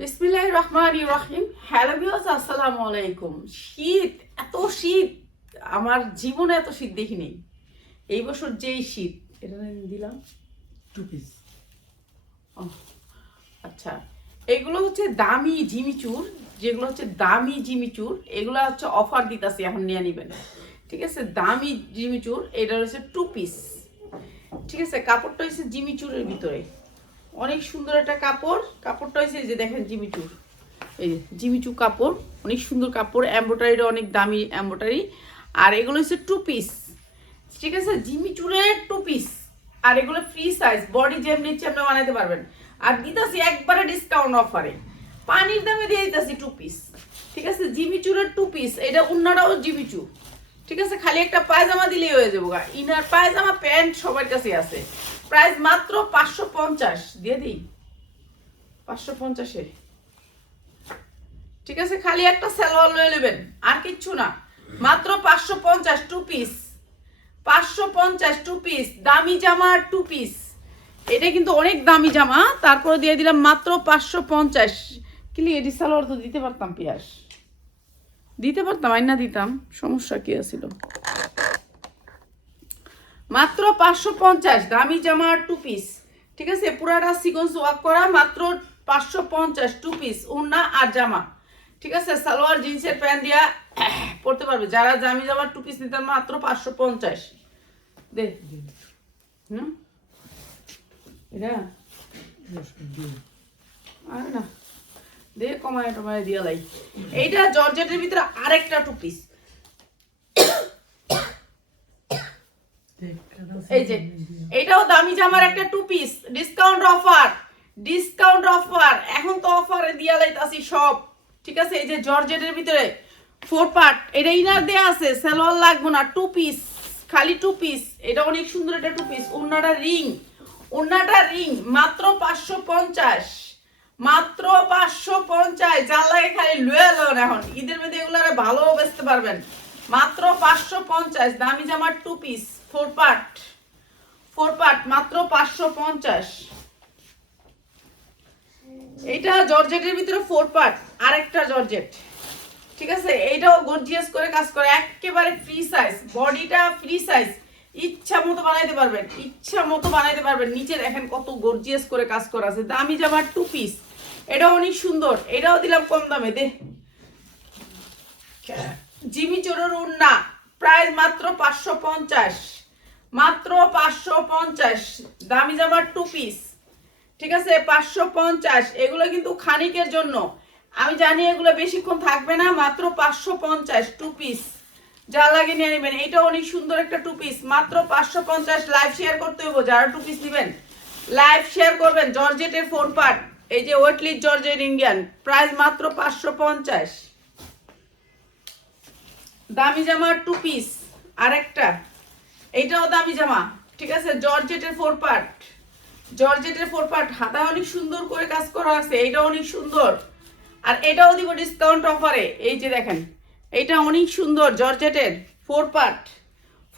বিসমিল্লাহির রহমানির রহিম। Hello viewers, আসসালামু আলাইকুম। শীত, এত শীত, আমার জীবনে এত শীত দেখিনি। এই বছর যেই শীত, এটা দিলাম 2 পিস। আচ্ছা, এগুলো হচ্ছে দামি জিমিচুর, যেগুলো হচ্ছে দামি জিমিচুর, এগুলো হচ্ছে অফার দিতেছি, এখন নিয়ে নিবেন। ঠিক আছে, দামি জিমিচুর, এটা হচ্ছে 2 পিস। ঠিক আছে, কাপড়টা হচ্ছে জিমিচুরের ভিতরে, অনেক সুন্দর একটা কাপড়। কাপড়টা হচ্ছে যে দেখেন জিমিচুর, এই যে জিমিচু কাপড়, অনেক সুন্দর কাপড়, এমব্রয়ডারিটা অনেক দামি এমব্রয়ডারি। আর এগুলো হচ্ছে 2 পিস। ঠিক আছে, জিমিচুরের 2 পিস। আর এগুলো ফ্রি সাইজ, বডি যেমনি ইচ্ছে আপনি বানাইতে পারবেন। আর দিতেছি একবারে ডিসকাউন্ট অফারে, পানির দামে দিয়ে দিতেছি 2 পিস। ঠিক আছে, জিমিচুরের 2 পিস, এটা অন্যটাও জিমিচু। ঠিক আছে, খালি একটা পায়জামা দিলেই হয়ে যাবো। ইনার পায়জামা প্যান্ট সবার কাছে আছে। প্রাইস মাত্র 550 দিয়ে দিই, 550-এ। ঠিক আছে, খালি একটা সালোয়ার লয়ে নেবেন, আর কিচ্ছু না। মাত্র 550 2 পিস, 550 2 পিস, দামি জামা 2 পিস। এটা কিন্তু অনেক দামি জামা, তারপরে দিয়ে দিলাম মাত্র 550। কিলি এডি সালোয়ার তো দিতে পারতাম, পিয়াস দিতে পারতাম, আইনা দিতাম, সমস্যা কি আছিল। মাত্র 550 দামি জামা 2 পিস। ঠিক আছে, পুরাটা সিকোয়েন্স ওয়ার্ক করা, মাত্র 550 2 পিস, ওড়না আর জামা। ঠিক আছে, সালোয়ার জিন্সের প্যান্ট দিয়া পড়তে পারবে যারা দামি জামা 2 পিস নিতে, মাত্র 550। দে এটা আর না, দে কমায় টমায় দিয়া লাই। এইটা জর্জেটের ভিতরে আরেকটা 2 পিস, এই যে এটাও দামি জামার একটা 2 piece, discount offer, discount offer, এখন তো অফারে দিয়া লাইতাছি সব। ঠিক আছে, এই যে জর্জেটের ভিতরে 4 পার্ট, এটা ইনার দেয়া আছে, সালোয়ার লাগবে না, 2 পিস, খালি 2 পিস। এটা অনেক সুন্দর একটা 2 পিস। ওন্নাটা রিং, ওন্নাটা রিং, মাত্র 550, মাত্র 550। যার লাগে খালি লয়ে লন, এখন ঈদের মধ্যে এগুলো ভালো বেচতে পারবেন। মাত্র 550 দামি জামার 2 পিস, 4 পার্ট, 4 পার্ট, মাত্র 550। এইটা জর্জেটের ভিতরে 4 পার্ট, আরেকটা জর্জেট। ঠিক আছে, এইটাও গর্জিয়াস করে কাজ করে, একেবারে ফ্রি সাইজ, বডিটা ফ্রি সাইজ, ইচ্ছা মতো বানাইতে পারবেন, ইচ্ছা মতো বানাইতে পারবেন। নিচে দেখেন কত গর্জিয়াস করে কাজ করা আছে, দামি জামার 2 পিস। এটাও অনেক সুন্দর, এটাও দিলাম কম দামে। দে জিমিচুরের ওড়না, প্রাইস মাত্র 550, মাত্র 550 দামি জামার 2 পিস। ঠিক আছে, 550। এগুলো কিন্তু খানিকের জন্য, আমি জানি এগুলো বেশিক্ষণ থাকবে না। মাত্র 550 2 পিস, যা লাগে নিয়ে নেবেন। এটা অনেক সুন্দর একটা 2 পিস, মাত্র 550। লাইভ শেয়ার করতে হইব, যারা 2 পিস নেবেন লাইভ শেয়ার করবেন। জর্জেটের 4 পার্ট, এই যে ওয়েটলিস জর্জেট ইন্ডিয়ান, প্রাইস মাত্র 550। দামি জামার 2 পিস আরেকটা, এইটাও দামি জামা। ঠিক আছে, জর্জেটের 4 পার্ট, জর্জেটের 4 পার্ট, হাতা অনেক সুন্দর করে কাজ করা আছে, এইটা অনেক সুন্দর। আর এটাও দিব ডিসকাউন্ট অফারে, এই যে দেখেন, এইটা অনেক সুন্দর, জর্জেটের 4 পার্ট,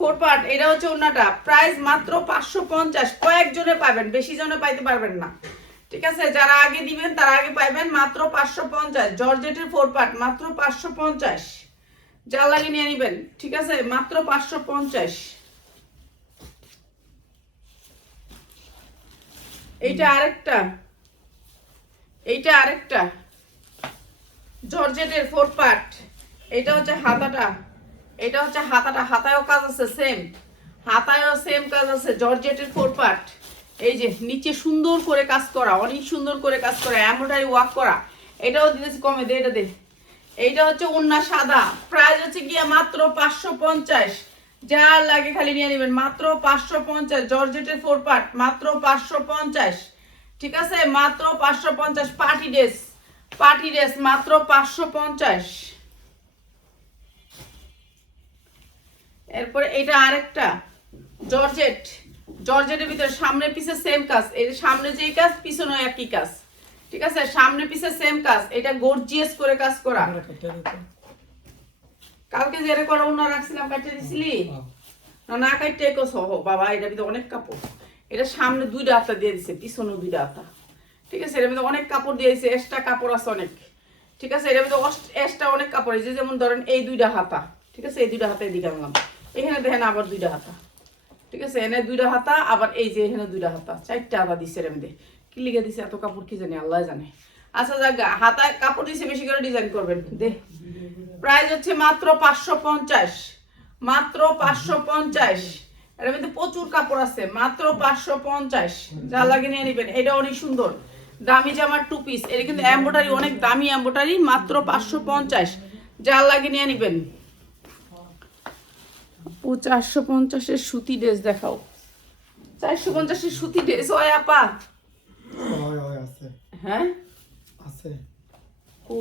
4 পার্ট। এটা হচ্ছে ওড়নাটা, প্রাইস মাত্র 550। কয়েকজনে পাবেন, বেশি জনে পাইতে পারবেন না। ঠিক আছে, যারা আগে দিবেন তারা আগে পাইবেন, মাত্র 550। জর্জেটের 4 পার্ট, মাত্র 550, যা লাগে নিয়ে নিবেন। ঠিক আছে, মাত্র 550। এইটা আরেকটা, এইটা আরেকটা জর্জেটের 4 পার্ট। এটা হচ্ছে হাতাটা, এটা হচ্ছে হাতাটা, হাতায়ও কাজ আছে সেম, হাতায়ও সেম কাজ আছে। জর্জেটের 4 পার্ট, এই যে নিচে সুন্দর করে কাজ করা, অনেক সুন্দর করে কাজ করা, এমব্রয়ডারি ওয়ার্ক করা। এটাও দিতেছি কমে, দে এটা দে। এইটা হচ্ছে ওন্না সাদা, প্রাইস হচ্ছে গিয়া মাত্র 550। যার লাগে খালি নিয়ে নেবেন, মাত্র 550। জর্জেটের 4 পার্ট, মাত্র 550। ঠিক আছে, মাত্র 550। পার্টি ড্রেস, পার্টি ড্রেস, মাত্র 550। এরপরে এটা আরেকটা জর্জেট, জর্জেটের ভিতরে সামনে পিছে সেম কাজ, এই সামনে যেই কাজ পিছনে একই কাজ। ঠিক আছে, সামনে পিছে সেম কাজ, এটা গর্জিয়াস করে কাজ করা। কালকে যেটা করা ওনা রাখছিলাম, কাটতে দিছিলি না? না কাটতে সহ বাবা, এটা ভিতরে অনেক কাপড়। এটা সামনে 2টা হাতা দিয়ে দিছে, পিছনে 2টা হাতা। ঠিক আছে, এর মধ্যে অনেক কাপড় দিয়েছে, এক্সট্রা কাপড় আছে অনেক। ঠিক আছে, এর মধ্যে এক্সট্রা অনেক কাপড় আছে, যেমন ধরেন এই 2টা হাতা। ঠিক আছে, এই 2টা হাতা এদিকে আনলাম, এখানে দেখেন আবার 2টা হাতা। ঠিক আছে, এনে 2টা হাতা, আবার এই যে এখানে 2টা হাতা, 4টা হাতা দিচ্ছে এর মধ্যে। কি লিখে দিছে এত কাপড় কি জানি, আল্লাহ জানে। আচ্ছা যাক, হাতায় কাপড় দিছে, বেশি করে ডিজাইন করবেন। দে প্রাইস হচ্ছে মাত্র 550, মাত্র 550। এর মধ্যে প্রচুর কাপড় আছে, মাত্র 550, যা লাগে নিয়ে নেবেন। এটা অনেক সুন্দর দামি জামার 2 পিস, এটা কিন্তু এমব্রয়ডারি, অনেক দামি এমব্রয়ডারি, মাত্র 550, যা লাগে নিয়ে নেবেন। 450-এর সুতি ড্রেস দেখাও, 450-এর সুতি ড্রেস হয় আপা? হয় আছে। হ্যাঁ আছে। ও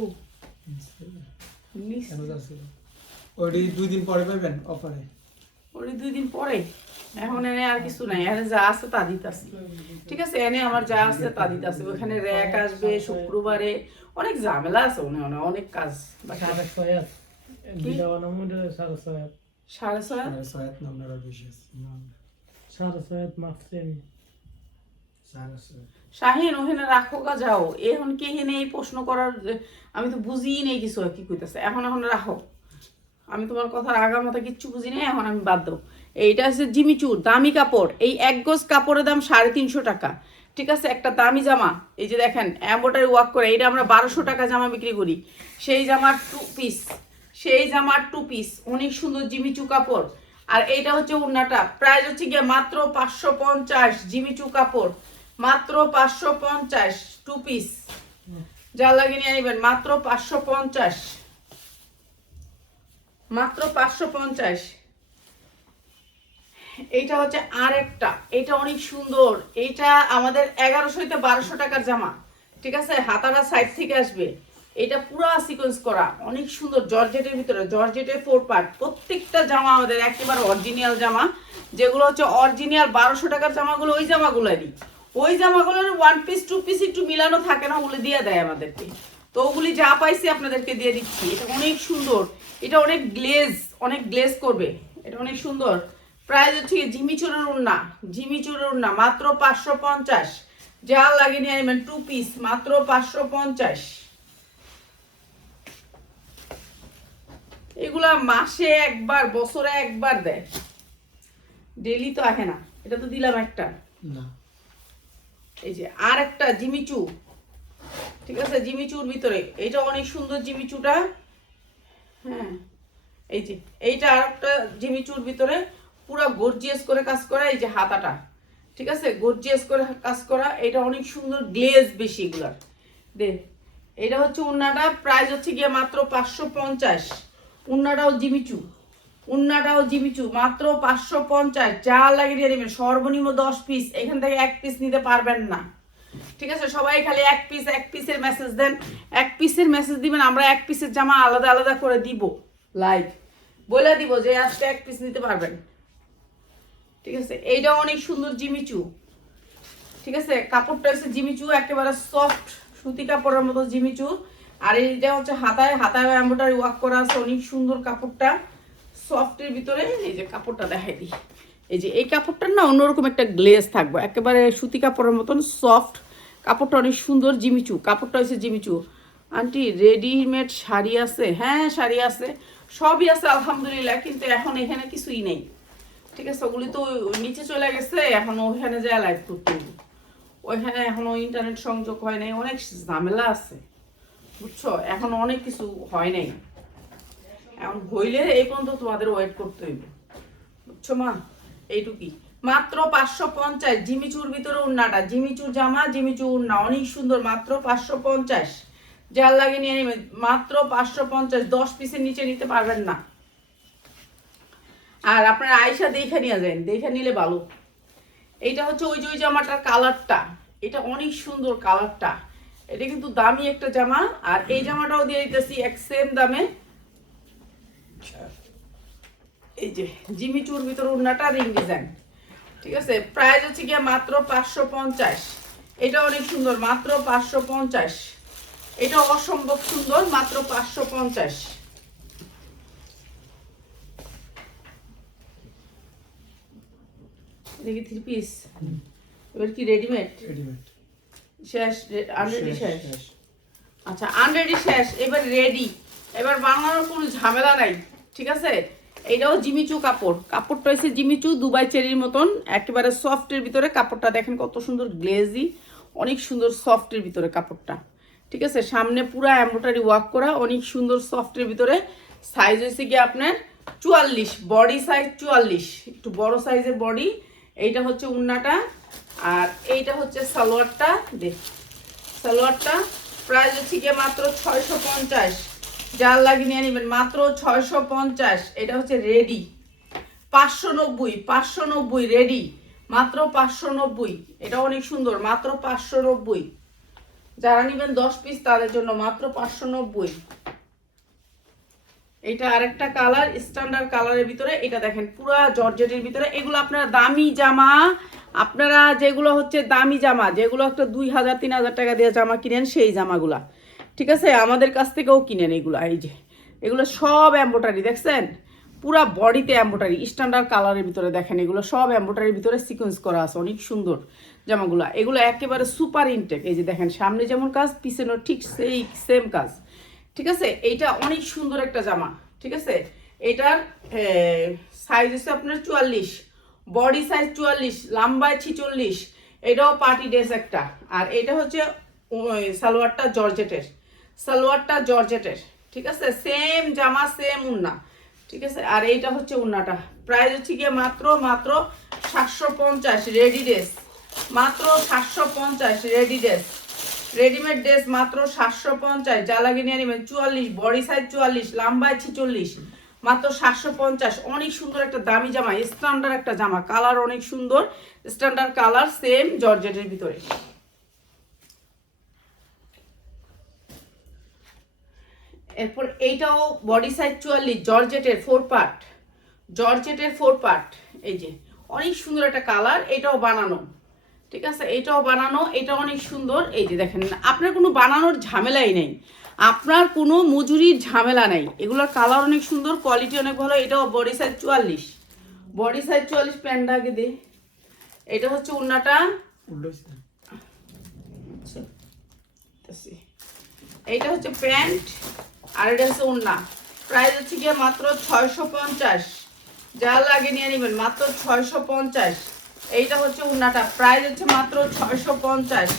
কেন যাচ্ছে? ওই 2 দিন পরে পাবেন অফারে। ওই 2 দিন পরে, এখন এনে আর কিছু নাই, এনে যা আছে তা দিতাছি। ঠিক আছে, এনে আমার যা আছে তা দিতাছি। ওখানে র‍্যাক আসবে শুক্রবারে, অনেক ঝামেলা আছে, অনেক কাজ। 6.5 শাহিন ওখানে রাখো গা, যাও। এখন কি এখানে এই প্রশ্ন করার, আমি তো বুঝিই নেই কিছু কি কইতাছে। এখন রাখো, আমি তোমার কথার আগামাথা কিচ্ছু বুঝি নাই, এখন আমি বাদ দাও। এইটা হচ্ছে জিমিচুর, দামি কাপড়। এই 1 গজ কাপড়ের দাম 350 টাকা। ঠিক আছে, একটা দামি জামা, এই যে দেখেন এমব্রয়ডারি ওয়ার্ক করে, এটা আমরা 1200 টাকা জামা বিক্রি করি। সেই জামার 2 পিস, সেই জামার 2 পিস, অনেক সুন্দর জিমিচু কাপড়। আর এইটা হচ্ছে ওড়নাটা, প্রাইস হচ্ছে গিয়ে মাত্র 550, জিমিচু কাপড়, মাত্র 550, 2 পিস, যা লাগে নিয়ে নেবেন, মাত্র 550, মাত্র 550। এইটা হচ্ছে আরেকটা, এটা অনেক সুন্দর, এটা আমাদের 1100-1200 টাকার জামা। ঠিক আছে, হাতাটা সাইড থেকে আসবে, এটা পুরো সিকোয়েন্স করা, অনেক সুন্দর, জর্জেটের ভিতরে, জর্জেটের 4 পার্ট। প্রত্যেকটা জামা আমাদের একেবারে অরিজিনাল জামা, যেগুলো হচ্ছে অরিজিনাল 1200 টাকার জামাগুলো, ওই জামাগুলোরই, ওই জামাগুলোর 1 পিস 2 পিস একটু মিলানো থাকে না, ওগুলো দিয়ে দেয় আমাদেরকে। তো ওগুলি যা পাইছি আপনাদেরকে দিয়ে দিচ্ছি। এটা অনেক সুন্দর, এটা অনেক গ্লেজ করবে, এটা অনেক সুন্দর। প্রাইস হচ্ছে জিমিচুরের ওড়না, জিমিচুরের ওড়না, মাত্র 550, যা লাগে নিয়ে নেবেন, 2 পিস, মাত্র 550। এগুলা মাসে একবার, বছরে একবার দেয়, ডেলি তো আসে না। এটা তো দিলাম একটা না। এই যে আর একটা জিমিচু, ঠিক আছে, জিমিচুর ভিতরে, এটা অনেক সুন্দর জিমিচুটা। হ্যাঁ, এই যে এইটা আর একটা জিমিচুর ভিতরে, পুরো গর্জিয়াস করে কাজ করা। এই যে হাতাটা, ঠিক আছে, গর্জিয়াস করে কাজ করা, এটা অনেক সুন্দর, গ্লেজ বেশি এগুলার। দেখ, এটা হচ্ছে ওড়নাটা, প্রাইস হচ্ছে গিয়ে মাত্র 550। ওড়নাটাও জিমিচু, ওড়নাটাও জিমিচু, মাত্র 550, যা লাগে দিয়ে নেবেন। সর্বনিম্ন 10 পিস, এখান থেকে 1 পিস নিতে পারবেন না। ঠিক আছে, সবাই খালি 1 পিস, 1 পিসের মেসেজ দেন, 1 পিসের মেসেজ দিবেন, আমরা 1 পিসের জামা আলাদা আলাদা করে দিব, লাইভ বলে দিব যে আজকে 1 পিস নিতে পারবেন। ঠিক আছে, এইটা অনেক সুন্দর জিমিচু। ঠিক আছে, কাপড়টা হচ্ছে জিমিচু, একেবারে সফট সুতি কাপড়ের মতো জিমিচু। আর এইটা হচ্ছে হাতায়, হাতায় এমব্রয়ডারি ওয়ার্ক করা আছে, অনেক সুন্দর কাপড়টা, সফটের ভিতরে। এই যে কাপড়টা দেখাই দিই, এই যে এই কাপড়টার না অন্যরকম একটা গ্লেজ থাকবে, একেবারে সুতি কাপড়ের মতন সফট কাপড়টা, অনেক সুন্দর জিমিচু, কাপড়টা হচ্ছে জিমিচু। আন্টি রেডিমেড শাড়ি আছে? হ্যাঁ শাড়ি আছে, সবই আছে আলহামদুলিল্লাহ, কিন্তু এখন এখানে কিছুই নেই। ঠিক আছে, ওগুলি তো নিচে চলে গেছে, এখন ওখানে যায় লাইভ করতে, ওইখানে এখনো ইন্টারনেট সংযোগ হয় নাই, অনেক ঝামেলা আছে, বুঝছো, এখন অনেক কিছু হয় নাই, এখন হইলে এই পর্যন্ত তোমাদের ওয়েট করতে হইবে, বুঝছো মা। এইটুকুই, মাত্র 550, জিমিচুর ভিতরে ওড়নাটা, জিমিচুর জামা, জিমিচুর ওড়না, অনেক সুন্দর, মাত্র 550, যার লাগে নিয়ে নেবে, মাত্র 550, 10 পিসের নিচে নিতে পারবেন না। আর আপনারা আয়সা দেখে নিয়ে যান, দেখে নিলে ভালো। এইটা হচ্ছে ওই যে ওই জামাটার কালারটা, এটা অনেক সুন্দর কালারটা, এটা কিন্তু দামি একটা জামা। আর এই জামাটাও দিয়ে দিতেছি এক সেম দামে। এই যে জিমিচুর ভিতর ওড়নাটা, রিং ডিজাইন। ঠিক আছে, প্রাইস হচ্ছে গিয়ে মাত্র 550, এটা অনেক সুন্দর, মাত্র 550, এটা অসম্ভব সুন্দর, মাত্র 550। দেখি 3 পিস, এবার কি রেডিমেড? রেডিমেড, শেষ, আনরেডি শেষ। শেষ। আচ্ছা আনরেডি শেষ, এবার রেডি। এবার বানানোর কোনো ঝামেলা নাই, ঠিক আছে। এইটাও জিমিচু কাপড়, কাপড়টা হচ্ছে জিমিচু দুবাই চেরির মতন, একেবারে সফটের ভিতরে। কাপড়টা দেখেন কত সুন্দর গ্লেজি, অনেক সুন্দর সফটের ভিতরে কাপড়টা, ঠিক আছে। সামনে পুরা এমব্রয়ডারি ওয়ার্ক করা, অনেক সুন্দর সফটের ভিতরে। সাইজ হয়েছে কি আপনার 44, বডি সাইজ 44, একটু বড় সাইজের বডি। এইটা হচ্ছে উন্নাটা, আর এইটা হচ্ছে সালোয়ারটা। দেখ সালোয়ারটা প্রাইস হচ্ছে গিয়ে মাত্র 650, যার লাগে নিয়ে নেবেন মাত্র 650। এটা হচ্ছে রেডি 590, 590 রেডি মাত্র 590। এটা অনেক সুন্দর, মাত্র 590। যারা নেবেন 10 পিস তাদের জন্য মাত্র 590। এটা আরেকটা কালার, স্ট্যান্ডার্ড কালারের ভিতরে। এটা দেখেন পুরা জর্জেটের ভিতরে। এগুলো আপনারা দামি জামা, আপনারা যেগুলো হচ্ছে দামি জামা, যেগুলো একটা 2000 3000 টাকা দিয়ে জামা কিনেন, সেই জামাগুলা, ঠিক আছে, আমাদের কাছ থেকেও কিনেন এগুলো। এই যে এগুলো সব এমব্রয়ডারি, দেখছেন পুরা বডিতে এমব্রয়ডারি, স্ট্যান্ডার্ড কালারের ভিতরে। দেখেন এগুলো সব এমব্রয়ডারির ভিতরে সিকোয়েন্স করা আছে, অনেক সুন্দর জামাগুলো। এগুলো একেবারে সুপার ইনটেক। এই যে দেখেন সামনে যেমন কাজ, পিছনেও ঠিক সেই সেম কাজ, ঠিক আছে। এইটা অনেক সুন্দর একটা জামা, ঠিক আছে। এটার সাইজ হচ্ছে আপনার 44, বডি সাইজ 44, লম্বায় 46। এটাও পার্টি ড্রেস একটা। আর এটা হচ্ছে সালোয়ারটা জর্জেটের, সালোয়ারটা জর্জেটের, ঠিক আছে। সেম জামা সেম উন্না, ঠিক আছে। আর এইটা হচ্ছে উন্নাটা, প্রাইস হচ্ছে গিয়ে মাত্র 750 রেডি ড্রেস, মাত্র 750 রেডি ড্রেস। রেডিমেড ড্রেস মাত্র 750, যা লাগে নিয়ে নেবেন। 44, বডি সাইজ 44, লম্বায় 46, মাত্র 750। অনেক সুন্দর একটা দামি জামা, স্ট্যান্ডার্ড একটা জামা, কালার অনেক সুন্দর, স্ট্যান্ডার্ড কালার, সেম জর্জেটের ভিতরে। এরপর এইটাও বডি সাইজ 44, জর্জেটের 4 পার্ট, জর্জেটের 4 পার্ট। এই যে অনেক সুন্দর একটা কালার, এটাও বানানো, ঠিক আছে। এটাও বানানো, এটা অনেক সুন্দর। এই যে দেখেন আপনার কোনো বানানোর ঝামেলাই নেই, আপনার কোনো মজুরির ঝামেলা নেই। এগুলোর কালার অনেক সুন্দর, কোয়ালিটি অনেক ভালো। এটাও বডি সাইজ 44, বডি সাইজ 44। প্যান্টটা আগে দে। এটা হচ্ছে উন্নাটা, এইটা হচ্ছে প্যান্ট, আর এটা হচ্ছে উন্না। প্রাইস হচ্ছে গিয়ে মাত্র 650, যা লাগে নিয়ে নেবেন মাত্র 650। এইটা হচ্ছে উন্নাটা, প্রাইস হচ্ছে মাত্র 650।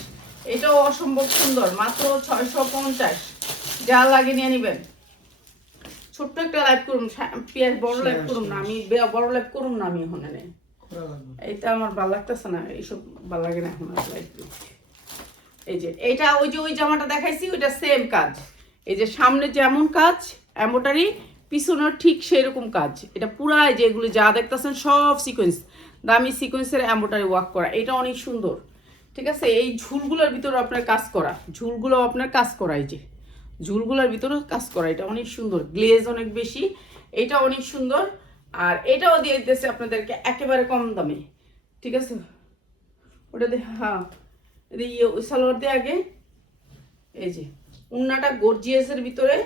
এটাও অসম্ভব সুন্দর, মাত্র 650, যা লাগে নিয়ে নেবেন। ছোট্ট একটা লাইভ করুন, পিয়াস বড় লাইভ করুন না, আমি বড় লাইভ করুন না, আমি এখন নেই। এইটা আমার ভালো লাগতেছে না, এইসব ভালো লাগে না এখন লাইভ করছি। এই যে এইটা ওই যে ওই জামাটা দেখাইছি, ওইটা সেম কাজ। এই যে সামনে যেমন কাজ এমব্রয়ডারি, পিছনের ঠিক সেই রকম কাজ। এটা পুরা যে এগুলো যা দেখতেছেন সব সিকোয়েন্স, দামি সিকোয়েন্সের এমব্রয়ডারি ওয়ার্ক করা। এটা অনেক সুন্দর, ঠিক আছে। এই ঝুলগুলোর ভিতরে আপনার কাজ করা, ঝুলগুলো আপনার কাজ করা, এই যে ঝুলগুলোর ভিতরে কাজ করা। এটা অনেক সুন্দর, গ্লেজ অনেক বেশি, এটা অনেক সুন্দর। আর এটাও দিয়ে দিতেছে আপনাদেরকে একেবারে কম দামে, ঠিক আছে। ওটা দিয়ে হ্যাঁ ইয়ে সালোয়ার দিয়ে আগে। এই যে উন্নাটা গর্জিয়াসের ভিতরে,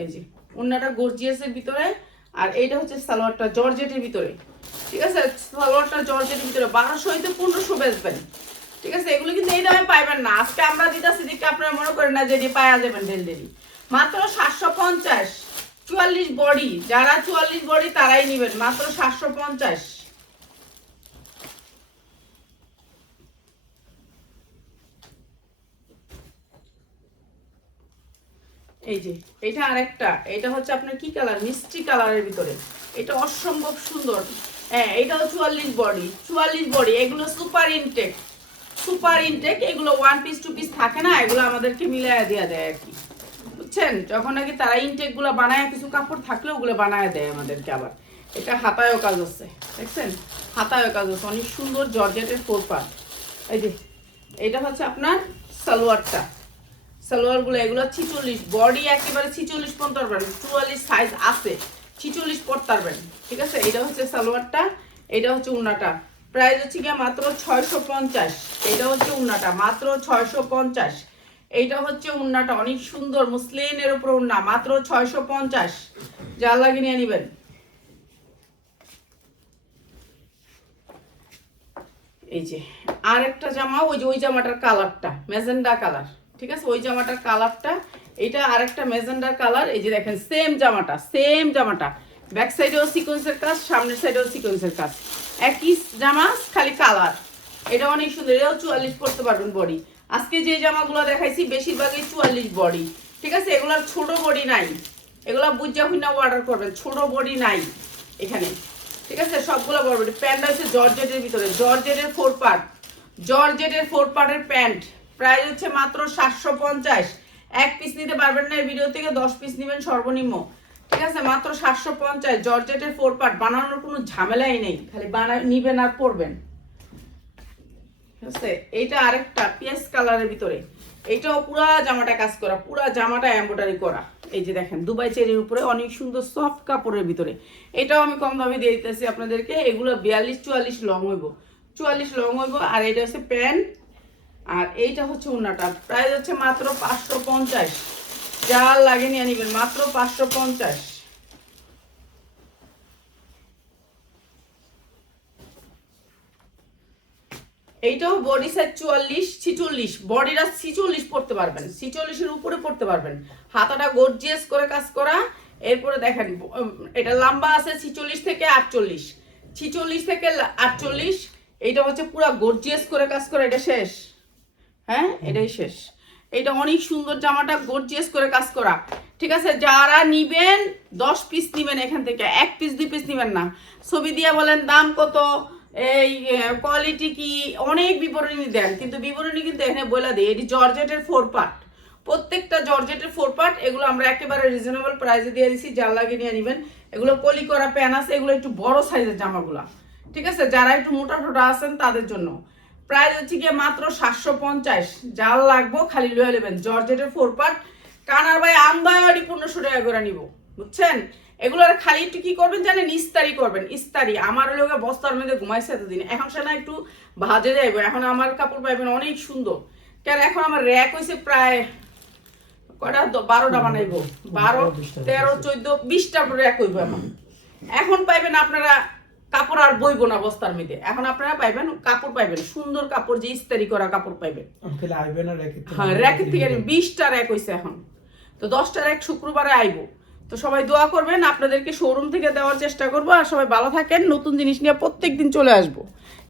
এই যে উন্নাটা গর্জিয়াসের ভিতরে। আর এইটা হচ্ছে সালোয়ারটা জর্জেটের ভিতরে, ঠিক আছে। সালোয়ারটা জর্জেটের ভিতরে 1200 হইতে 1500 বেচবেন, ঠিক আছে। এগুলো কিন্তু এই দামে পাইবেন না, আজকে আমরা দিতেছি দেখে আপনারা মনে করেন না যে এটি পাওয়া যাবেন ডেলি। মাত্র 750, 44 বডি, যারা 44 বডি তারাই নেবেন, মাত্র 750। এই যে এটা আরেকটা, এটা হচ্ছে আপনার কি কালার, মিষ্টি কালারের ভিতরে। এটা অসম্ভব সুন্দর। হ্যাঁ এটাও 44 বডি, 44 বডি। এগুলো সুপার ইনটেক, সুপার ইনটেক। এগুলো 1 পিস 2 পিস থাকে না, এগুলো আমাদেরকে মিলাইয়া দেওয়া দেয় আর কি, বুঝছেন। যখন নাকি তারা ইনটেক গুলো বানায়, কিছু কাপড় থাকলে ওগুলো বানায় দেয় আমাদেরকে আবার। এটা হাতায়ও কাজ আছে, দেখছেন হাতায়ও কাজ আছে, অনেক সুন্দর জর্জেটের 4 পার্ট। এই যে এটা হচ্ছে আপনার সালোয়ারটা, সালোয়ারগুলো এগুলো 46, বডি একেবারে 46 পর্যন্ত পারবেন, 44 সাইজ আছে, 46 পড়তে পারবেন, ঠিক আছে। এটা হচ্ছে সালোয়ারটা, এটা হচ্ছে উন্নাটা। প্রাইস হচ্ছে গিয়ে মাত্র 650। এটা হচ্ছে উন্নাটা, মাত্র 650। এইটা হচ্ছে উন্নাটা, অনেক সুন্দর মুসলিনের উপর উন্না, মাত্র 650, যা লাগে নিয়ে নেবেন। এই যে আর একটা জামা, ওই যে ওই জামাটার কালারটা ম্যাজেন্ডা কালার, ঠিক আছে, ওই জামাটার কালারটা, এটা আরেকটা ম্যাজেন্ডার কালার। এই যে দেখেন সেম জামাটা ব্যাক সাইডেও সিকোয়েন্সের কাজ, সামনের সাইডেও সিকোয়েন্সের কাজ, একই জামা খালি কালার। এটা অনেক সুন্দর, এটাও 44 পড়তে পারবেন বডি। আজকে যে জামাগুলো দেখাইছি বেশিরভাগই 44 বডি, ঠিক আছে। এগুলার ছোট বডি নাই, এগুলা বুঝা হুইনা অর্ডার করবেন, ছোট বডি নাই এখানে, ঠিক আছে। সবগুলো বড় বডি। প্যান্ট আছে জর্জেটের ভিতরে, জর্জেটের 4 পার্ট, জর্জেটের 4 পার্টের প্যান্ট, প্রাইস হচ্ছে মাত্র 750। এক পিস নিতে পারবেন না, এই ভিডিও থেকে 10 পিস নেবেন সর্বনিম্ন, ঠিক আছে, মাত্র 750। জর্জেটের 4 পার্ট, বানানোর কোনো ঝামেলাই নেই, খালি নিবেন আর পরবেন, ঠিক আছে। এইটা আরেকটা পিয়াজ কালারের ভিতরে, এইটাও পুরা জামাটা কাজ করা, পুরা জামাটা এমব্রয়ডারি করা। এই যে দেখেন দুবাই চেরির উপরে অনেক সুন্দর সফট কাপড়ের ভিতরে, এটাও আমি কম দামে দিয়ে দিতেছি আপনাদেরকে। এগুলো 42-44 লং হইব, 44 লং হইব। আর এটা হচ্ছে প্যান্ট, আর এইটা হচ্ছে ওড়নাটা, প্রাইস হচ্ছে মাত্র 550। যা লাগে নিয়ে নিবেন, মাত্র 550। এইটাও বডি সাইজ 44-46, বডিটা 46 পড়তে পারবেন, 46-এর উপরে পড়তে পারবেন। হাতাটা গর্জিয়াস করে কাজ করা। এরপরে দেখেন এটা লম্বা আছে 46 থেকে 48, 46 থেকে 48। এইটা হচ্ছে পুরো গর্জিয়াস করে কাজ করা। এটা শেষ, হ্যাঁ এটাই শেষ। এটা অনেক সুন্দর জামাটা, গর্জিয়াস করে কাজ করা, ঠিক আছে। যারা নিবেন 10 পিস নিবেন এখান থেকে, 1 পিস 2 পিস নিবেন না। ছবি দিয়ে বলেন দাম কত, এই কোয়ালিটি কি, অনেক বিবরণী দেন, কিন্তু বিবরণী কিন্তু এখানে বলে দিই। এটি জর্জেটের 4 পার্ট, প্রত্যেকটা জর্জেটের 4 পার্ট। এগুলো আমরা একেবারে রিজনেবল প্রাইসে দিয়ে দিচ্ছি, যার লাগে নিয়ে নেবেন। এগুলো পলি করা প্যান আছে, এগুলো একটু বড় সাইজের জামাগুলা, ঠিক আছে, যারা একটু মোটা টোটা আছেন তাদের জন্য। প্রাইস হচ্ছে গিয়ে মাত্র 750। যার লাগবো খালি লয়ে নেবেন। জর্জেটের 4 পার্ট, কানার ভাই আমদানি 1500 টাকা করে নিব, বুঝছেন। এগুলোর খালি একটু কি করবেন জানেন, ইস্তারি করবেন, ইস্তারি। আমার লোক বস্তার মধ্যে ঘুমাইছে এতদিন, এখন সে না একটু ভাজে যাইব। এখন আমার কাপড় পাইবেন অনেক সুন্দর, কারণ এখন আমার র্যাক হয়েছে প্রায় কয়টা, 12টা বানাইবো, 12, 13, 14, 20টা র্যাক হইব। এখন পাইবেন আপনারা কাপড় আর বইবো না বস্তার মধ্যে, এখন আপনারা পাইবেন কাপড়, পাইবেন সুন্দর কাপড়, যে ইস্তারি করা কাপড় পাইবেন। হ্যাঁ র্যাকের থেকে 20টা র্যাক হয়েছে এখন, তো 10টা র্যাক শুক্রবারে আইবো। তো সবাই দোয়া করবেন, আপনাদেরকে শোরুম থেকে দেওয়ার চেষ্টা করবো। আর সবাই ভালো থাকেন, নতুন জিনিস নিয়ে প্রত্যেকদিন চলে আসবো।